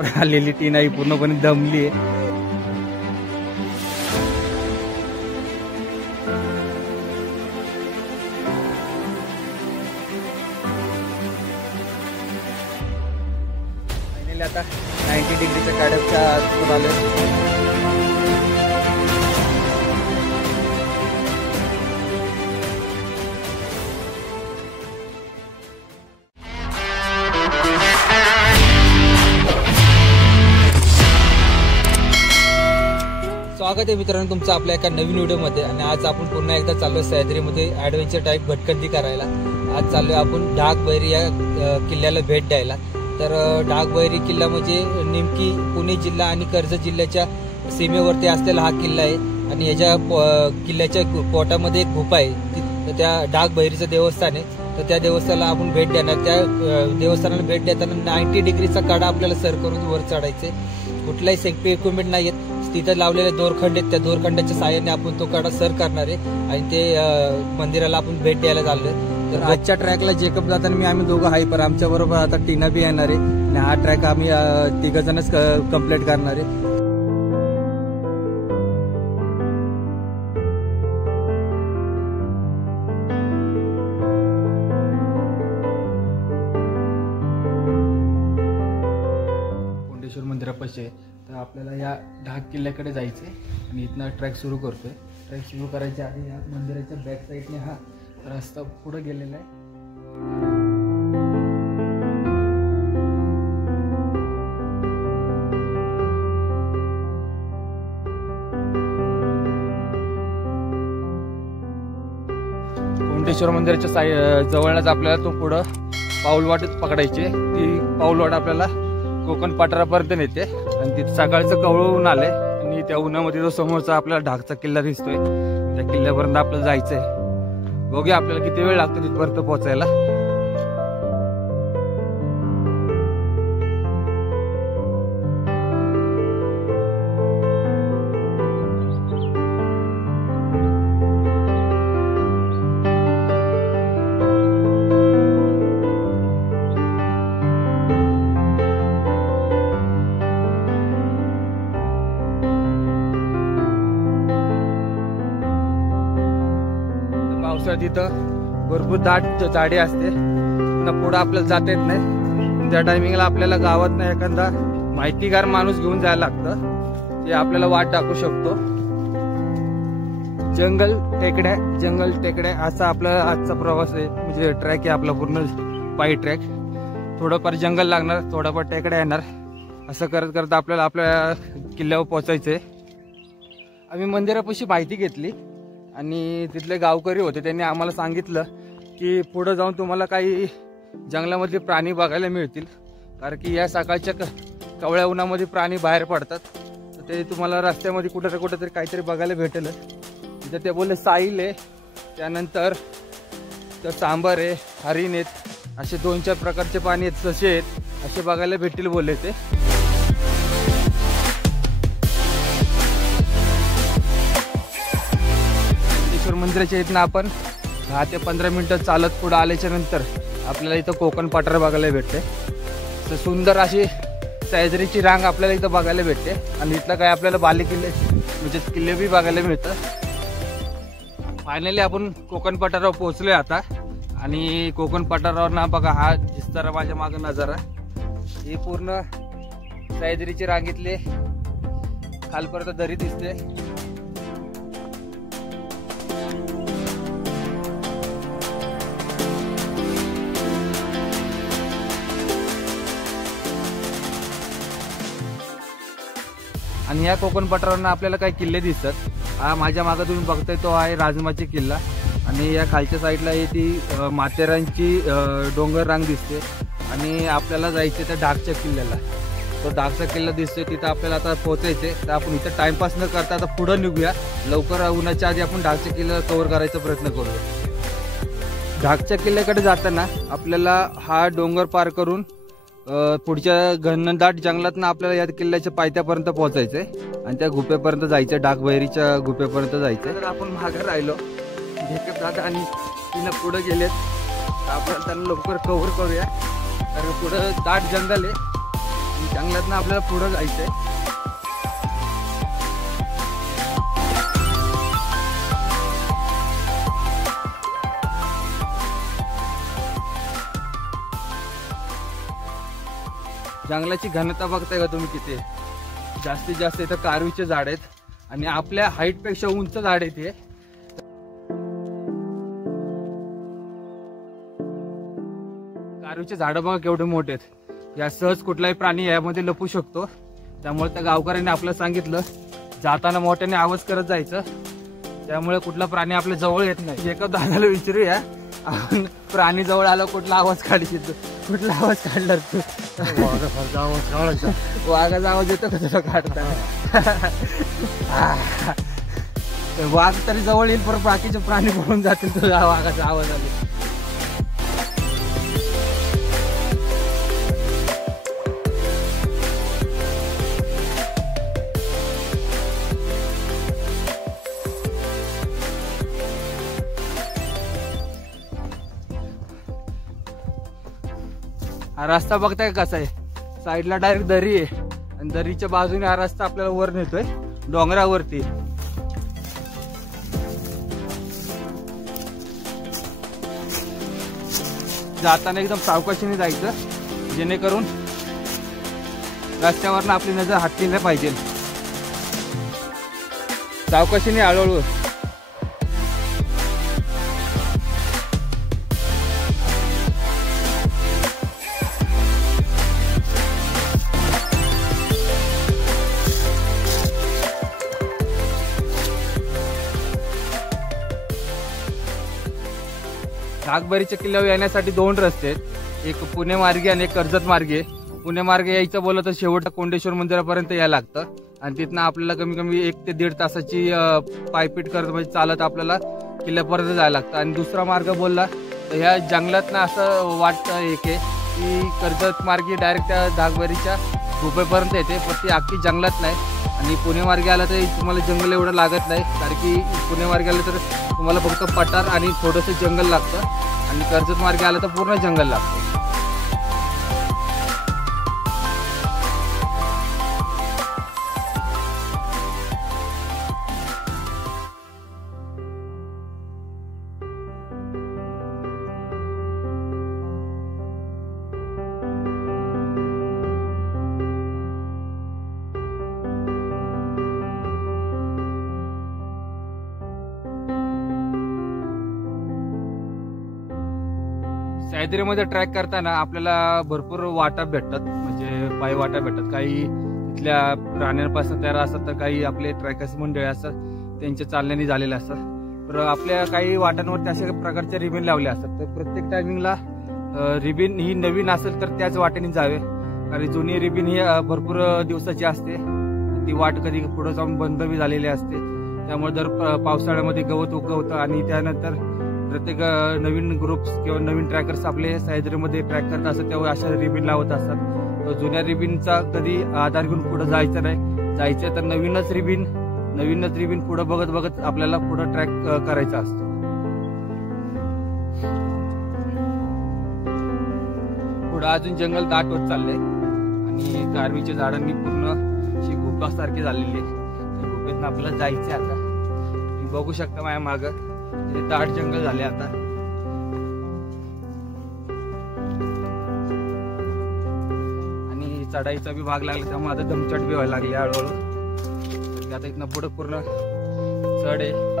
रस्त्यावर आलेली टीना ही पूर्णपणे दमली आहे. फायनली आता 90 डिग्रीच्या काड्याच्या आत आले. स्वागत आहे मित्रांनो तुमचं आपल्या एका नवीन व्हिडिओमध्ये. आणि आज आपण पुन्हा एकदा चाललो सह्याद्रीमध्ये ॲडव्हेंचर टाईप भटकंती करायला. आज चाललो आपण ढाकबैरी या किल्ल्याला भेट द्यायला. तर ढाकबैरी किल्ला म्हणजे नेमकी पुणे जिल्हा आणि कर्जत जिल्ह्याच्या सीमेवरती असलेला हा किल्ला आहे. आणि याच्या किल्ल्याच्या पोटामध्ये एक गुफा आहे. तर त्या ढाकबैरीचं देवस्थान आहे. तर त्या देवस्थानाला आपण भेट देणार. त्या देवस्थानाला भेट देताना 90 डिग्रीचा कडा आपल्याला सर करून वर चढायचे. कुठलाही सेफ्टी इक्विपमेंट नाही आहेत. तिथं लावलेले दोरखंड आहेत. त्या दोरखंडाच्या साहाय्याने आपण तो कडा सर करणार आहे आणि ते मंदिराला आपण भेट द्यायला चाललोय. तर आजच्या ट्रॅकला जेकब जाताना आम्ही दोघं आहे, पण आमच्या बरोबर आता टीना बी येणार आहे. आणि हा ट्रॅक आम्ही तिघजणच कम्प्लीट करणार आहे. कोंडेश्वर मंदिरापाशी. तर आपल्याला या ढाक किल्ल्याकडे जायचं आहे आणि इथनं ट्रॅक सुरू करतोय. ट्रॅक सुरू करायच्या आधी या मंदिराच्या बॅक साईडने हा रस्ता पुढे गेलेला आहे. कोंडेश्वर मंदिराच्या जवळच आपल्याला तो पुढं पाऊलवाट पकडायची. ती पाऊलवाट आपल्याला कोकण पठारापर्यंत नेते. आणि तिथे सकाळचं कवळं ऊन आलंय आणि त्या उन्हामध्ये जो समोरचा आपल्याला ढाकचा किल्ला दिसतोय त्या किल्ल्यापर्यंत आपल्याला जायचंय. बघूया आपल्याला किती वेळ लागतो तिथपर्यंत पोहोचायला. तिथं भरपूर दाट झाडे असते. पुढं आपल्याला जाता येत नाही. त्या टायमिंगला आपल्याला गावात ना एखादा माहितीगार माणूस घेऊन जायला लागतं. ते आपल्याला वाट दाखवू शकतो. जंगल टेकड्या असा आपला आजचा प्रवास आहे. म्हणजे ट्रॅक आहे आपला पूर्ण पायी ट्रॅक. थोडंफार जंगल लागणार, थोडंफार टेकड्या येणार. असं करत करत आपल्याला आपल्या किल्ल्यावर पोहोचायचंय. आम्ही मंदिरापाशी माहिती घेतली आणि तिथले गावकरी होते. त्यांनी आम्हाला सांगितलं की पुढं जाऊन तुम्हाला काही जंगलामधले प्राणी बघायला मिळतील. कारण की या सकाळच्या कवळ्या उन्हामध्ये प्राणी बाहेर पडतात. तर ते तुम्हाला रस्त्यामध्ये कुठेतरी काहीतरी बघायला भेटेल. तिथं ते बोलले साईल आहे, त्यानंतर तर सांबर आहे, हरिण आहेत, असे 2-4 प्रकारचे प्राणी आहेत, ससे आहेत, असे बघायला भेटतील बोलले ते. मंदिराच्या इथनं आपण 10 ते 15 मिनिटं चालत पुढे आल्याच्या नंतर आपल्याला इथं कोकण पठार बघायला भेटते. तर सुंदर अशी सह्याद्रीची रांग आपल्याला इथं बघायला भेटते. आणि इथलं काय आपल्याला बालेकिल्ले म्हणजे किल्ले बी बघायला मिळतं. फायनली आपण कोकण पठारावर पोहोचलोय आता. आणि कोकण पठारावर ना बघा हा दिसणारा माझ्या मागं नजारा, ही पूर्ण सह्याद्रीची रांगेतले खालपर्यंत दरी दिसते. आणि या कोकण पठारावरनं आपल्याला काही किल्ले दिसतात. हा माझ्या मागे तुम्ही बघताय तो आहे राजमाची किल्ला. आणि या खालच्या साईडला ती माथेरानची डोंगर रांग दिसते. आणि आपल्याला जायचं त्या ढाकच्या किल्ल्याला. तो ढाकचा किल्ला दिसतोय, तिथं आपल्याला आता पोहोचायचंय. तर आपण इथं टाइमपास न करता आता पुढे निघूया. लवकर उन्हाच्या आधी आपण ढाकच्या किल्ल्याला कव्हर करायचा प्रयत्न करूया. ढाकच्या किल्ल्याकडे जाताना आपल्याला हा डोंगर पार करून पुढच्या घनदाट जंगलातनं आपल्याला या किल्ल्याच्या पायथ्यापर्यंत पोहोचायचंय. आणि त्या गुफेपर्यंत जायचं, ढाकबैरीच्या गुफेपर्यंत जायचंय. तर आपण मागे राहिलो, जेकब दादा आणि तिनं पुढे गेलेत. आपण त्यांना लवकर कव्हर करूया, कारण पुढं दाट जंगल आहे. जंगलातनं आपल्याला पुढं जायचंय. जंगलाची घनता बघताय का तुम्ही किती? जास्तीत जास्त इथं कारवीचे झाड आहेत आणि आपल्या हाईट पेक्षा उंच झाड आहेत हे. कारवीचे झाड बघा केवढे मोठे आहेत. या सहज कुठलाही प्राणी यामध्ये लपू शकतो. त्यामुळे त्या गावकऱ्यांनी आपल्याला सांगितलं जाताना मोठ्याने आवाज करत जायचं, त्यामुळे कुठला प्राणी आपल्या जवळ येत नाही. एका दादाला विचारूया आपण प्राणी जवळ आला कुठला आवाज काढशील, कुठला आवाज काढला तू? वाघाचा आवाज येतो का तुला काढताना? वाघ तरी जवळ येईल पण बाकीचे प्राणी पळून जातील तुझा वाघाचा आवाज आला. हा रस्ता बघताय कसा आहे? साईडला डायरेक्ट दरी आहे आणि दरीच्या बाजूने हा रस्ता आपल्याला वर नेतोय डोंगरावरती. जाताना एकदम सावकाशीने जायचं जेणेकरून रस्त्यावरनं आपली नजर हटली नाही पाहिजे. सावकाशीने हळूहळू. घागबरीच्या किल्ल्यावर येण्यासाठी 2 रस्ते आहेत, एक पुणे मार्गे आणि एक कर्जत मार्गे. पुणे मार्गे यायचं बोललं तर शेवटच्या कोंडेश्वर मंदिरापर्यंत यायला लागतं आणि तिथनं आपल्याला कमी कमी 1 ते 1.5 तासाची पायपीट करत म्हणजे चालत आपल्याला किल्ल्यापर्यंत जायला लागतं. आणि दुसरा मार्ग बोलला तर ह्या जंगलातनं असं वाटतं एक आहे की कर्जत मार्गे डायरेक्ट त्या घागबरीच्या गुफेपर्यंत येते, पण ती अख्खी जंगलात नाही. आणि पुणे मार्गे आला तर तुम्हाला जंगल एवढं लागत नाही, कारण की पुणे मार्गे आलं तर तुम्हाला फक्त पठार आणि थोडंसं जंगल लागतं आणि कर्जत मार्गे आलं तर पूर्ण जंगल लागतं. सह्याद्रीमध्ये ट्रॅक करताना आपल्याला भरपूर वाटा भेटतात, म्हणजे पायी वाटा भेटतात. काही तिथल्या प्राण्यांपासून तयार असतात तर काही आपले ट्रॅकर्स मंडळी असतात त्यांच्या चालण्याने झालेले असतात. तर आपल्या काही वाटांवरती अशा प्रकारचे रिबीन लावले असतात. तर प्रत्येक टायमिंगला रिबीन ही नवीन असेल तर त्याच वाटेने जावे, कारण जुनी रिबीन ही भरपूर दिवसाची असते, ती वाट कधी पुढे जाऊन बंद बी झालेली असते. त्यामुळे दर पावसाळ्यामध्ये गवत उगवतं आणि त्यानंतर प्रत्येक नवीन ग्रुप्स किंवा नवीन ट्रॅकर्स आपले सह्याद्रीमध्ये ट्रॅक करत असतात तेव्हा अशा रिबीन लावत असतात. तर जुन्या रिबीनचा कधी आधार घेऊन पुढे जायचं नाही, जायचं तर नवीनच रिबीन पुढे बघत बघत आपल्याला पुढे ट्रॅक करायचा असतो. पुढे अजून जंगल दाट होत चाललंय आणि कारवीच्या झाडांनी पूर्ण अशी गुफासारखी झालेली आहे. त्या गुफेतून आपल्याला जायचंय. आता तुम्ही बघू शकता माझ्या मागं दाट जंगल झाले आता. आणि चढाईचा बी भाग लागला त्यामुळे आता दमचट बी व्हायला लागली हळूहळू. आता इथनं पुढे पूर्ण चढ आहे.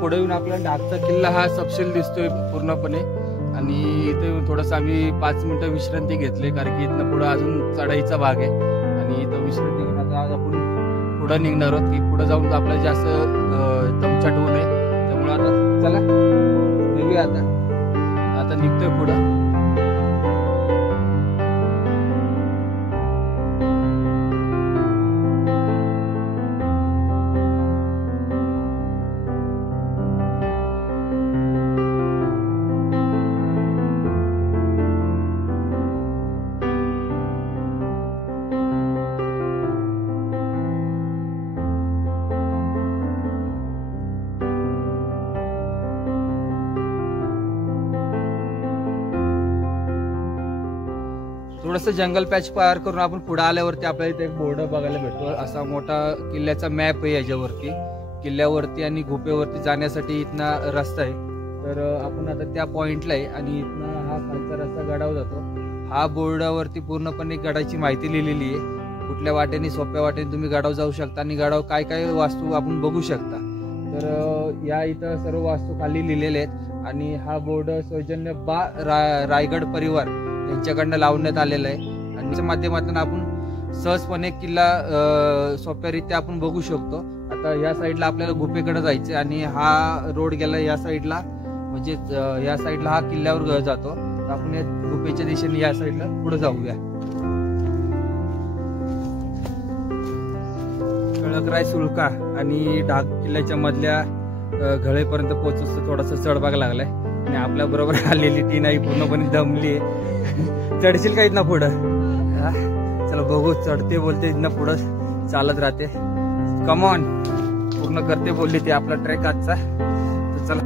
पुढे येऊन आपल्याला ढाकचा किल्ला हा तपशील दिसतोय पूर्णपणे. आणि इथे थोडंसं आम्ही 5 मिनिटं विश्रांती घेतली, कारण की इथनं पुढे अजून चढाईचा भाग आहे आणि इथं विश्रांती घेऊन आता आपण पुढे निघणार आहोत की पुढे जाऊन आपल्याला जास्त दमछट होऊ नये. त्यामुळे आता चला निघूया. आता निघतोय पुढं. थोडंसं जंगल पॅच पार करून आपण पुढे आल्यावरती आपल्याला इथे एक बोर्ड बघायला भेटतो. असा मोठा किल्ल्याचा मॅप आहे याच्यावरती. किल्ल्यावरती आणि गुफेवरती जाण्यासाठी इथना रस्ता आहे. तर आपण आता त्या पॉइंटला आहे आणि इथनं हा खालचा रस्ता गडावर जातो. हा बोर्डावरती पूर्णपणे गडाची माहिती लिहिलेली आहे. कुठल्या वाटेने सोप्या वाटेने तुम्ही गडावर जाऊ शकता आणि गडावर काय काय वास्तू आपण बघू शकता. तर या इथं सर्व वास्तू खाली लिहिलेले आहेत आणि हा बोर्ड सौजन्य रायगड परिवार यांच्याकडनं लावण्यात आलेला आहे. आणि त्याच्या माध्यमातून आपण सहजपणे किल्ला सोप्यारित्या आपण बघू शकतो. आता या साईडला आपल्याला गुफेकडे जायचे आणि हा रोड गेला या साईडला, म्हणजे या साईडला हा किल्ल्यावर जातो. आपण या गुफेच्या दिशेने या साईडला पुढे जाऊया. कळकराय सुळका आणि ढाक किल्ल्याच्या मधल्या घळेपर्यंत पोहोचतो थोडासा चढभाग लागलाय आणि आपल्या बरोबर आलेली ती नाही पूर्णपणे दमली आहे. चढशील का इथनं पुढं? चला बघू. चढते बोलते इथनं पुढं चालत राहते. कमॉन, पूर्ण करते बोलली ती आपला ट्रेक आजचा. तर चला.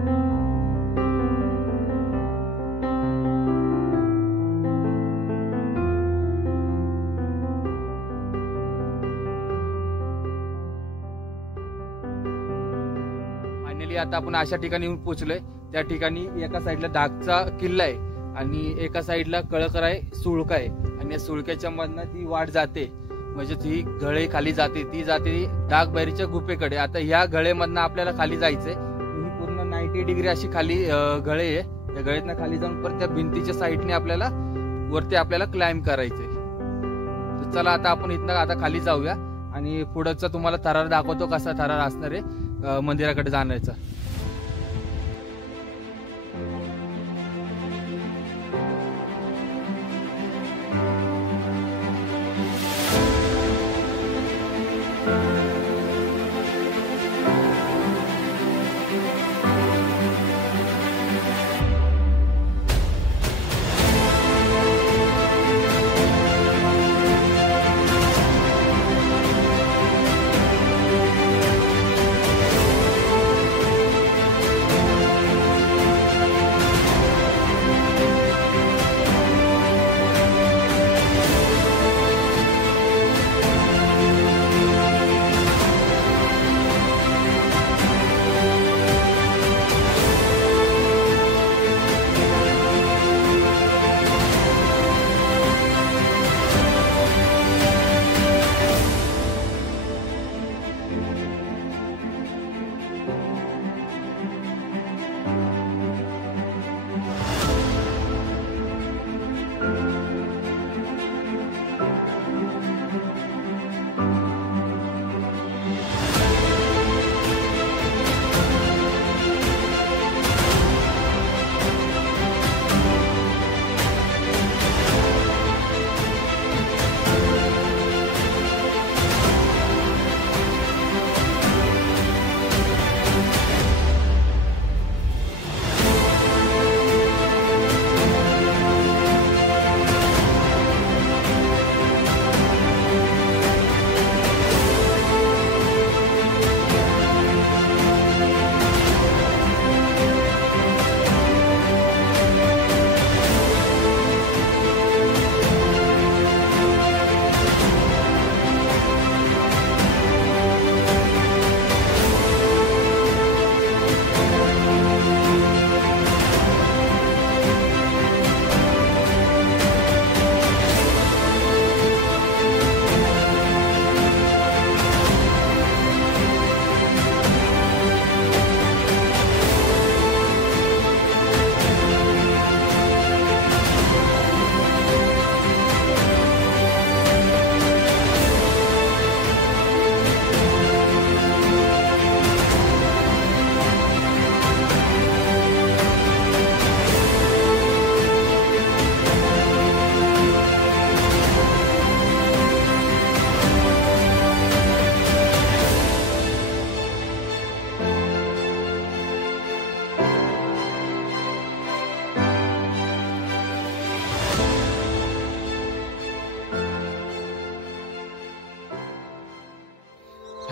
फायनली आता आपण अशा ठिकाणी येऊन पोहोचलोय. त्या ठिकाणी एका साईडला ढाकचा किल्ला आहे आणि एका साईडला कळकराय सुळका आहे आणि या सुळक्याच्या मधनं ती वाट जाते, म्हणजे ती घळे खाली जाते. ती जाते डागबैरीच्या गुफेकडे. आता ह्या घळेमधनं आपल्याला खाली जायचंय. ही पूर्ण 90 डिग्री अशी खाली घळे आहे. या घळेतनं खाली जाऊन परत त्या भिंतीच्या साईडने आपल्याला वरती आपल्याला क्लाइंब करायचंय. तर चला आता आपण इथनं आता खाली जाऊया आणि पुढचा तुम्हाला थरार दाखवतो कसा थरार असणार आहे मंदिराकडे जाण्याचा.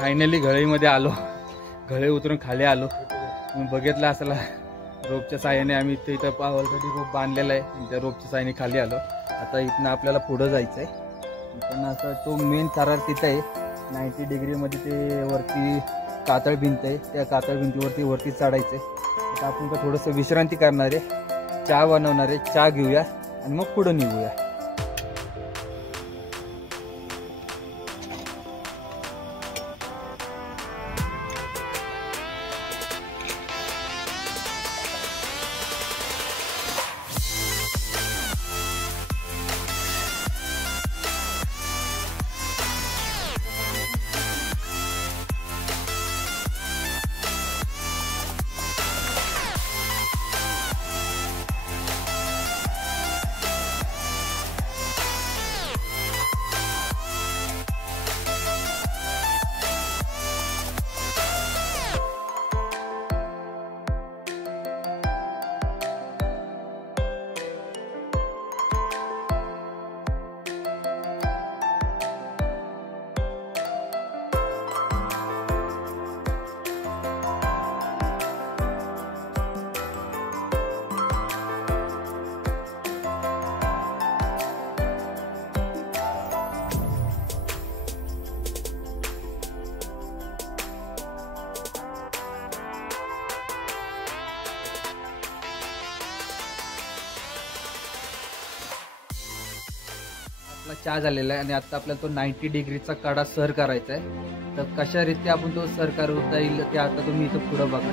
फायनली घळईमध्ये आलो. घळे उतरून खाली आलो. बघितलं असला रोपच्या साह्याने आम्ही इथं पावलसाठी रोप बांधलेला आहे. त्या रोपच्या साह्याने खाली आलो. आता इथनं आपल्याला पुढं जायचं आहे. पण असं तो मेन थरार तिथं आहे 90 डिग्रीमध्ये. ते वरती कातळ भिंत आहे, त्या कातळ भिंतीवरती वरती चढायचं आहे. आता आपण का थोडंसं विश्रांती करणार आहे, चहा बनवणार आहे, चहा घेऊया आणि मग पुढं निघूया. चहा झालेला आहे आणि आता आपल्याला तो 90 डिग्रीचा कडा सर करायचा आहे. तर कशा रीत्या आपण तो सर करता येईल ते आता तुम्ही इथं पुढं बघा.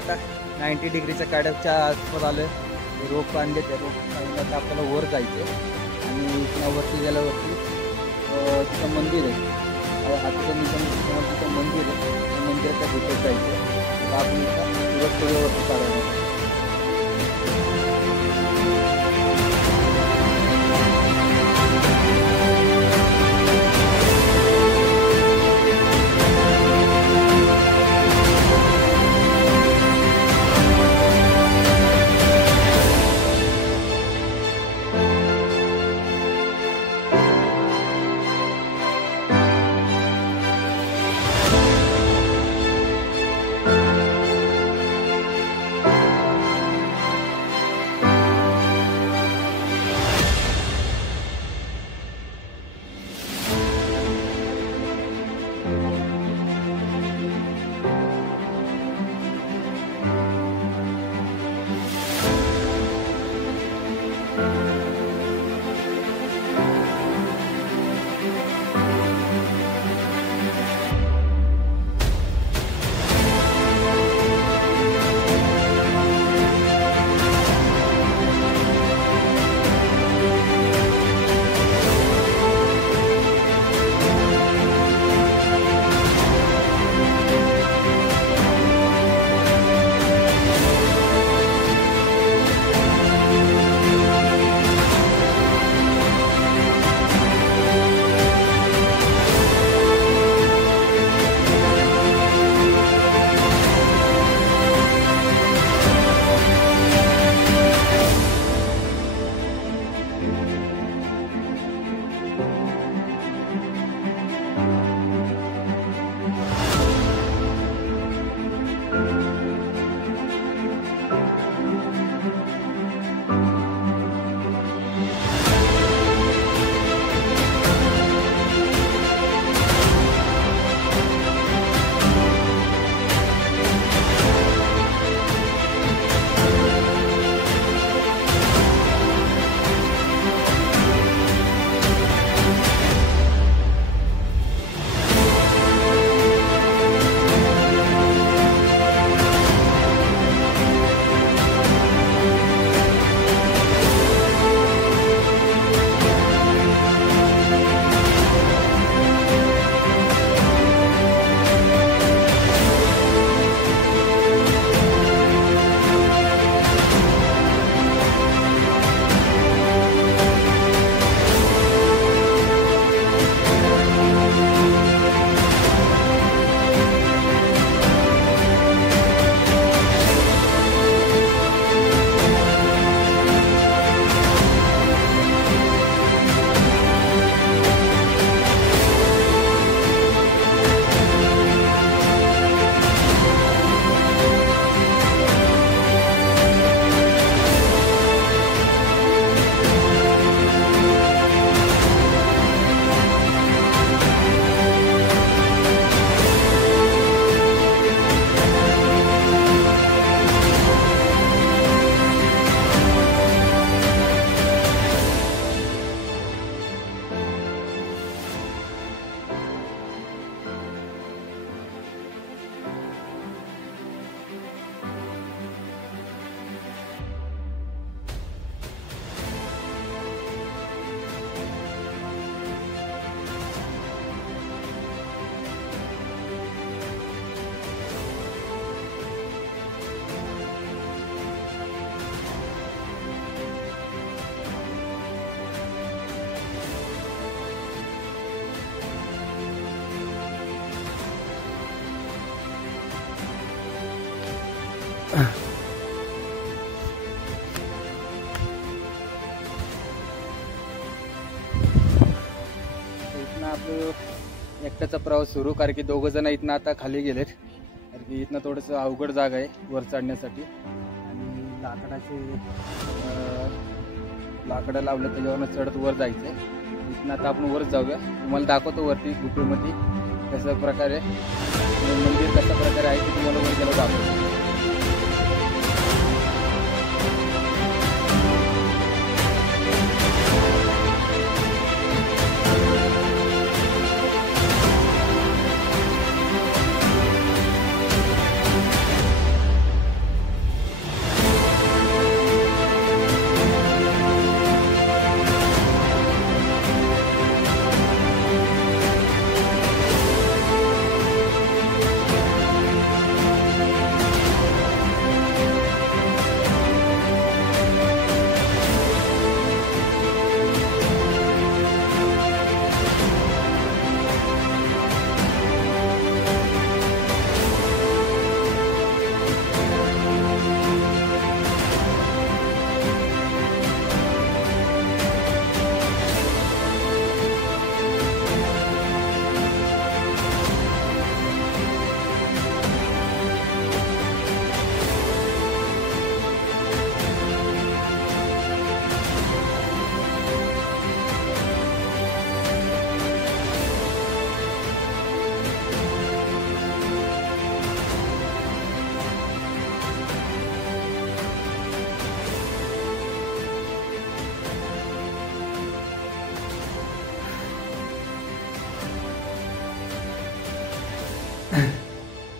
आता 90 डिग्रीच्या काड्याच्या आसपास आलं. रोप आणले, त्या रोप आपल्याला वर जायचं आणि वरती गेल्यावरती तिथं मंदिर आहे. हातीचं तिथं मंदिर आहे, त्या मंदिराच्या भेटत जायचं. तर आपण इथं वरती काढायला इथनं आपलं एकट्याचा प्रवास सुरू, कारण की 2 जण इथनं आता खाली गेलेत, कारण की इथनं थोडंसं अवघड जागा आहे वर चढण्यासाठी. आणि लाकडं लावलं त्याच्यावरनं चढत वर जायचं आहे. इथनं आता आपण वर जाऊया, तुम्हाला दाखवतो वरती गुफेमध्ये कशा प्रकारे मंदिर कशा प्रकारे आहे ते तुम्हाला वर गेलं दाखवतो.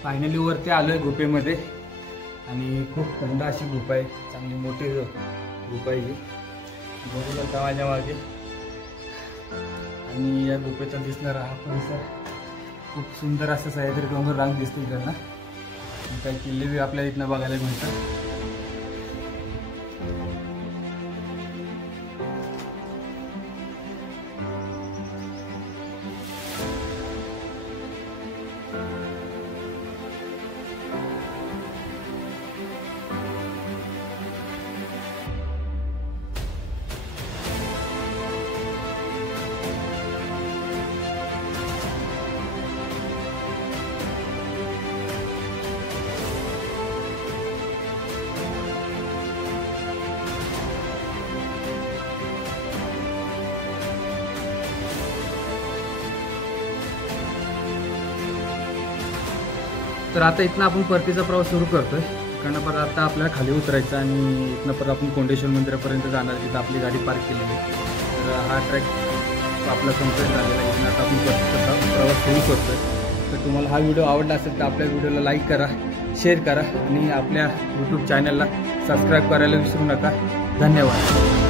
फायनली वरती आलोय गुफेमध्ये आणि खूप थंड अशी गुफा आहे, चांगली मोठी गुफा आहे ही, बघू शकता माझ्या मागे. आणि या गुफेचा दिसणारा हा परिसर खूप सुंदर असं सह्याद्री डोंगर रांग दिसते इकडनं. काही किल्ले बी आपल्याला इथनं बघायला मिळतात. तर आता इथनं आपण परतीचा प्रवास सुरू करतोय. इकडनं परत आता आपल्याला खाली उतरायचं आणि इथनं परत आपण कोंडेश्वर मंदिरापर्यंत जाणार, तिथं आपली गाडी पार्क केलेली आहे. तर हा ट्रॅक आपला कंप्लीट झालेला आहे. इथनं आता आपण परतीचा प्रवास सुरू करतोय. तर तुम्हाला हा व्हिडिओ आवडला असेल तर आपल्या व्हिडिओला लाईक करा, शेअर करा आणि आपल्या यूट्यूब चॅनलला सबस्क्राईब करायला विसरू नका. धन्यवाद.